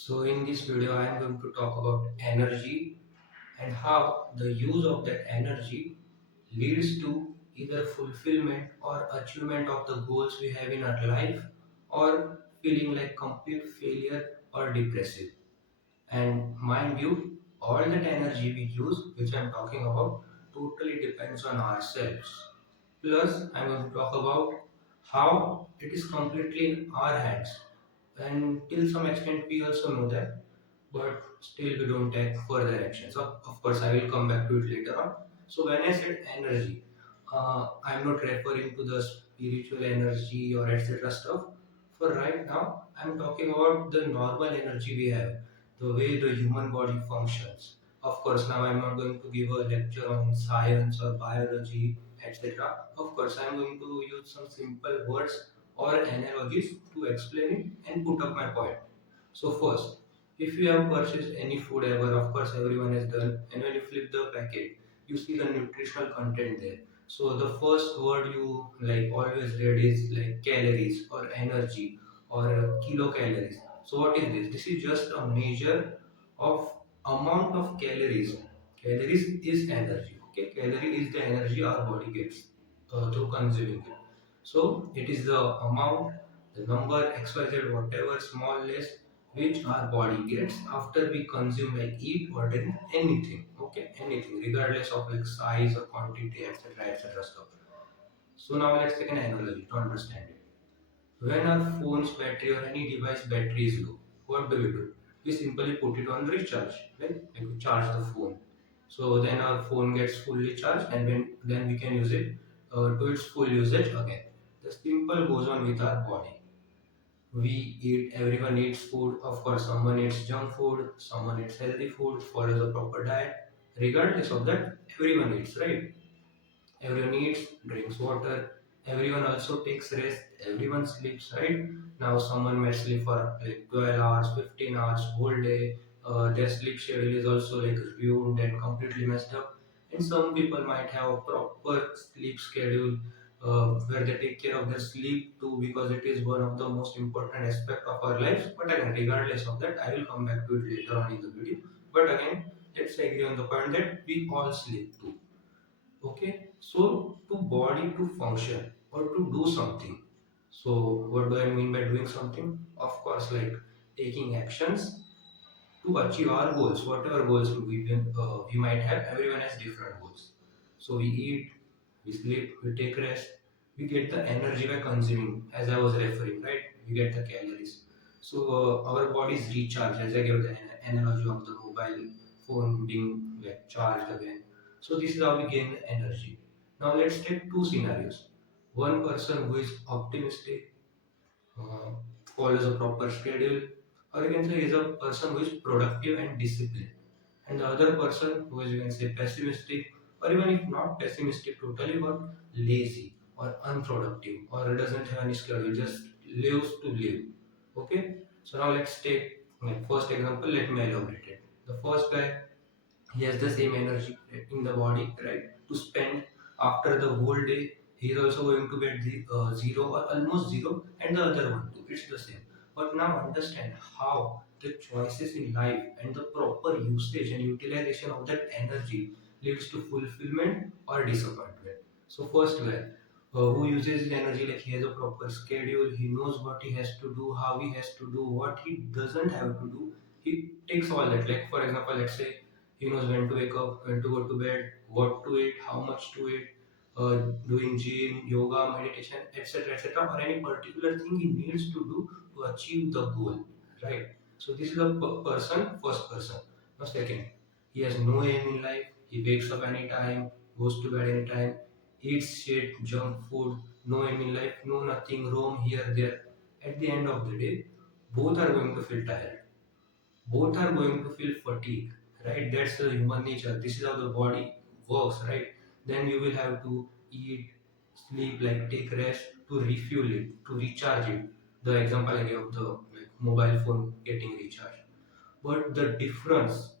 So in this video, I am going to talk about energy and how the use of that energy leads to either fulfillment or achievement of the goals we have in our life or feeling like complete failure or depressive. And mind you, all that energy we use, which I'm talking about, totally depends on ourselves. Plus, I'm going to talk about how it is completely in our hands. And till some extent, we also know that, but still we don't take further actions. Of course, I will come back to it later on. So, when I said energy, I'm not referring to the spiritual energy or etc. stuff. For right now, I'm talking about the normal energy we have, the way the human body functions. Of course, now I'm not going to give a lecture on science or biology, etc. Of course, I'm going to use some simple words or analogies to explain it and put up my point. So first, if you have purchased any food ever, of course everyone has done, and when you flip the packet, you see the nutritional content there. So the first word you like always read is like calories or energy or kilocalories. So what is this? This is just a measure of amount of calories. Calories is energy. Okay, calorie is the energy our body gets through consuming it. So it is the amount, the number, XYZ, whatever small less which our body gets after we consume like eat or drink anything. Okay, anything regardless of like size or quantity, etc. stuff. So now let's take an analogy to understand it. When our phone's battery or any device battery is low, what do? We simply put it on recharge, right? Like we charge the phone. So then our phone gets fully charged, and then we can use it to its full usage again. The simple goes on with our body. We eat, everyone eats food. Of course, someone eats junk food, someone eats healthy food, follows a proper diet. Regardless of that, everyone eats, right? Everyone eats, drinks water, everyone also takes rest, everyone sleeps, right? Now someone might sleep for like 12 hours, 15 hours, whole day. Their sleep schedule is also like ruined and completely messed up. And some people might have a proper sleep schedule where they take care of their sleep too, because it is one of the most important aspect of our lives. But again, regardless of that, I will come back to it later on in the video. But again, let's agree on the point that we all sleep too. Okay, so to body to function or to do something. So what do I mean by doing something? Of course, like taking actions to achieve our goals, whatever goals we might have. Everyone has different goals. So we eat, we sleep, we take rest, we get the energy by consuming, as I was referring, right? We get the calories. So our body is recharged, as I gave the analogy of the mobile phone being like charged again. So this is how we gain the energy. Now let's take two scenarios. One person who is optimistic, uh, follows a proper schedule, or you can say is a person who is productive and disciplined, and the other person who is, you can say, pessimistic, or even if not pessimistic totally, but lazy or unproductive or doesn't have any schedule, just lives to live. Okay, so now let's take like first example. Let me elaborate it. The first guy, he has the same energy in the body, right, to spend after the whole day. He is also going to get the zero or almost zero, and the other one too, it's the same. But now understand how the choices in life and the proper usage and utilization of that energy leads to fulfillment or disappointment. So first guy, who uses his energy, like he has a proper schedule, he knows what he has to do, how he has to do, what he doesn't have to do. He takes all that, like for example, let's say he knows when to wake up, when to go to bed, what to eat, how much to eat, doing gym, yoga, meditation, etc., or any particular thing he needs to do to achieve the goal, right? So this is a person, first person. Now second, he has no aim in life. He wakes up anytime, goes to bed anytime, eats shit, junk food, no aim in life, no nothing, roam here, there. At the end of the day, both are going to feel tired, both are going to feel fatigue, right? That's the human nature. This is how the body works, right? Then you will have to eat, sleep, like take rest to refuel it, to recharge it. The example I gave of the like, mobile phone getting recharged. But the difference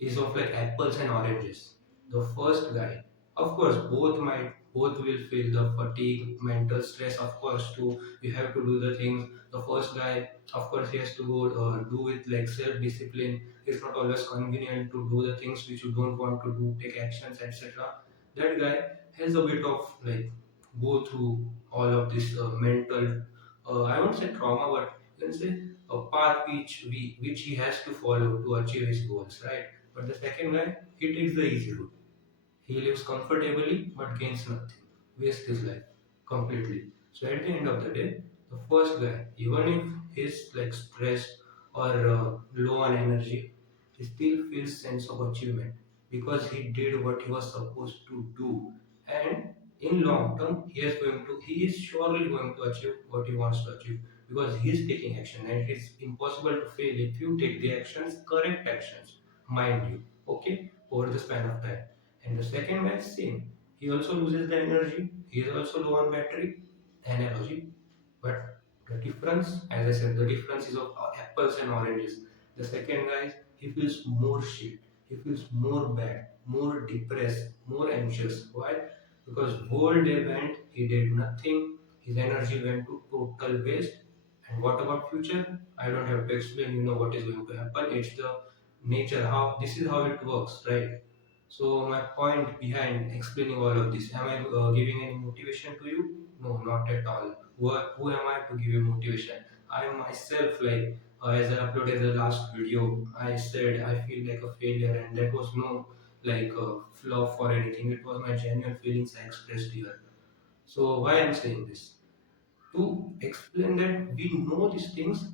is of like apples and oranges. The first guy, of course both might both will feel the fatigue, mental stress, of course, too. You have to do the things. The first guy, of course, he has to go do it like self-discipline. It's not always convenient to do the things which you don't want to do, take actions, etc. That guy has a bit of like go through all of this mental, I won't say trauma, but you can say a path which he has to follow to achieve his goals, right? But the second guy, he takes the easy route. He lives comfortably but gains nothing, wastes his life completely. So at the end of the day, the first guy, even if he's like stressed or low on energy, he still feels sense of achievement because he did what he was supposed to do. And in long term, he is surely going to achieve what he wants to achieve because he is taking action, and it is impossible to fail if you take the actions, correct actions, mind you, okay, over the span of time. And the second guy, same. He also loses the energy. He is also low on battery, analogy. But the difference, as I said, the difference is of apples and oranges. The second guy, he feels more shit. He feels more bad, more depressed, more anxious. Why? Because whole day went, he did nothing. His energy went to total waste. And what about future? I don't have to explain. You know what is going to happen. It's the nature. How this is how it works, right? So my point behind explaining all of this, am I giving any motivation to you? No, not at all. Who am I to give you motivation? I myself, like as I uploaded the last video, I said I feel like a failure, and that was no like fluff or anything. It was my genuine feelings I expressed here. So why I'm saying this? To explain that we know these things,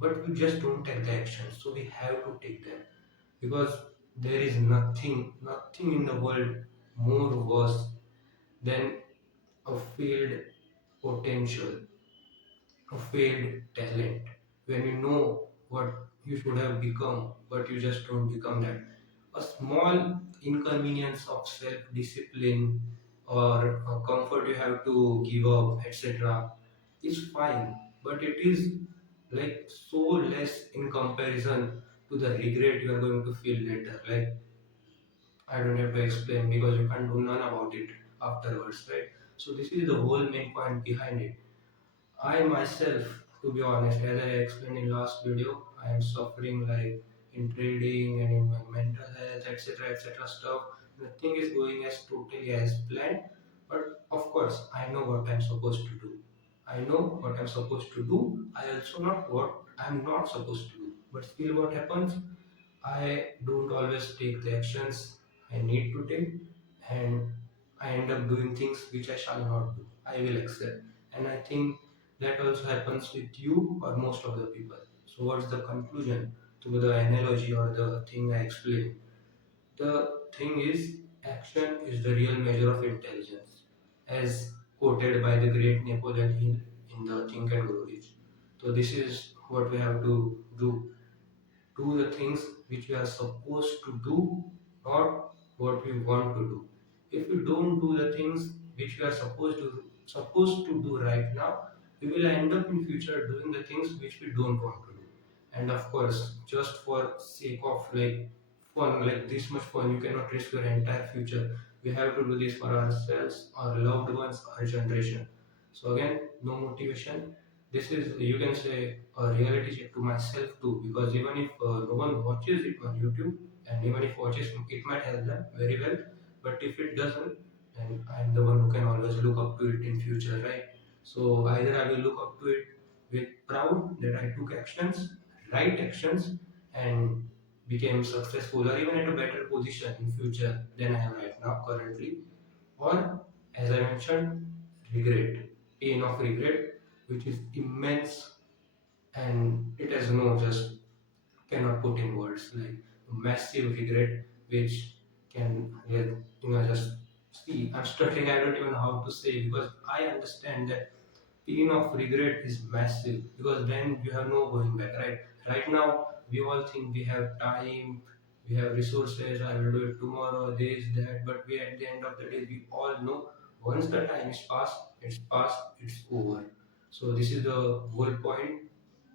but we just don't take the action. So we have to take them because there is nothing in the world more worse than a failed potential, a failed talent. When you know what you should have become, but you just don't become that. A small inconvenience of self-discipline or a comfort you have to give up, etc., is fine, but it is like so less in comparison to the regret you are going to feel later. Like I don't have to explain because you can't do none about it afterwards, right? So this is the whole main point behind it. I myself, to be honest, as I explained in last video, I am suffering like in trading and in my mental health, etc., stuff. Nothing is going as totally as planned, but of course, I know what I'm supposed to do. I know what I'm supposed to do. I also know what I'm not supposed to do. But still, what happens? I don't always take the actions I need to take, and I end up doing things which I shall not do. I will accept. And I think that also happens with you or most of the people. So, what's the conclusion to the analogy or the thing I explained? The thing is, action is the real measure of intelligence, as quoted by the great Napoleon Hill in the Think and Grow Rich. So, this is what we have to do the things which we are supposed to do, not what we want to do. If we don't do the things which we are supposed to do right now, we will end up in future doing the things which we don't want to do. And of course, just for sake of like fun, like this much fun, you cannot risk your entire future. We have to do this for ourselves, our loved ones, our generation. So again, no motivation. This is, you can say, a reality check to myself too, because even if no one watches it on YouTube, and even if watches, it might help them very well. But if it doesn't, then I'm the one who can always look up to it in future, right? So either I will look up to it with proud that I took actions, right actions, and became successful, or even at a better position in future than I am right now currently, or as I mentioned, regret, pain of regret, which is immense, and it has no just cannot put in words, like massive regret which can get, just see, I'm struggling, I don't even know how to say, because I understand that pain of regret is massive, because then you have no going back, right? Right now we all think we have time, we have resources, I will do it tomorrow, this, that, but we at the end of the day we all know once the time is past, it's over. So this is the whole point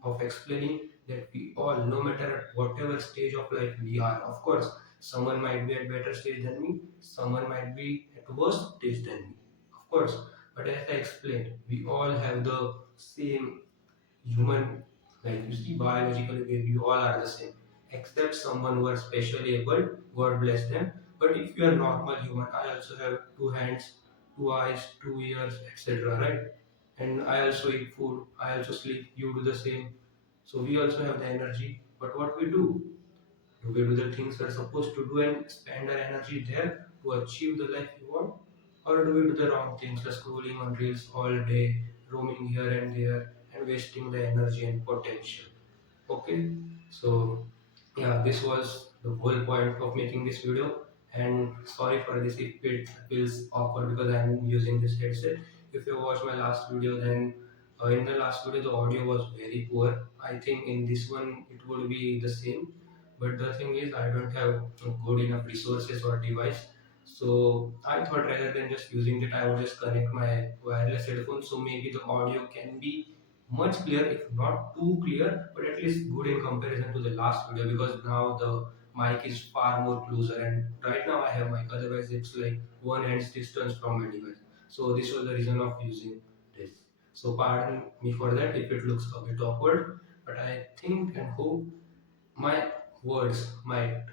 of explaining that we all, no matter at whatever stage of life we are, of course, someone might be at better stage than me, someone might be at worse stage than me. of course. But as I explained, we all have the same human, like you see, biologically we all are the same, except someone who are specially able, God bless them. But if you are normal human, I also have two hands, two eyes, two ears, etc., right? And I also eat food, I also sleep, you do the same. So we also have the energy. But what we do we do the things we're supposed to do and spend our energy there to achieve the life we want? Or do we do the wrong things, like scrolling on reels all day, roaming here and there, and wasting the energy and potential? Okay, so yeah, this was the whole point of making this video. And sorry for this if it feels awkward because I'm using this headset. If you watched my last video, then in the last video the audio was very poor. I think in this one it would be the same, but the thing is I don't have good enough resources or device. So I thought rather than just using it, I would just connect my wireless headphones, so maybe the audio can be much clear, if not too clear, but at least good in comparison to the last video, because now the mic is far more closer and right now I have mic, otherwise it's like one hand's distance from my device. So this was the reason of using this. So pardon me for that if it looks a bit awkward, but I think and hope my words might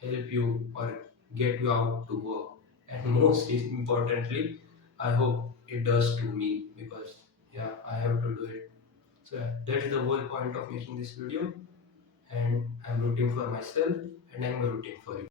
help you or get you out to work. And most importantly, I hope it does to me, because yeah, I have to do it. So yeah, that's the whole point of making this video, and I'm rooting for myself and I'm rooting for you.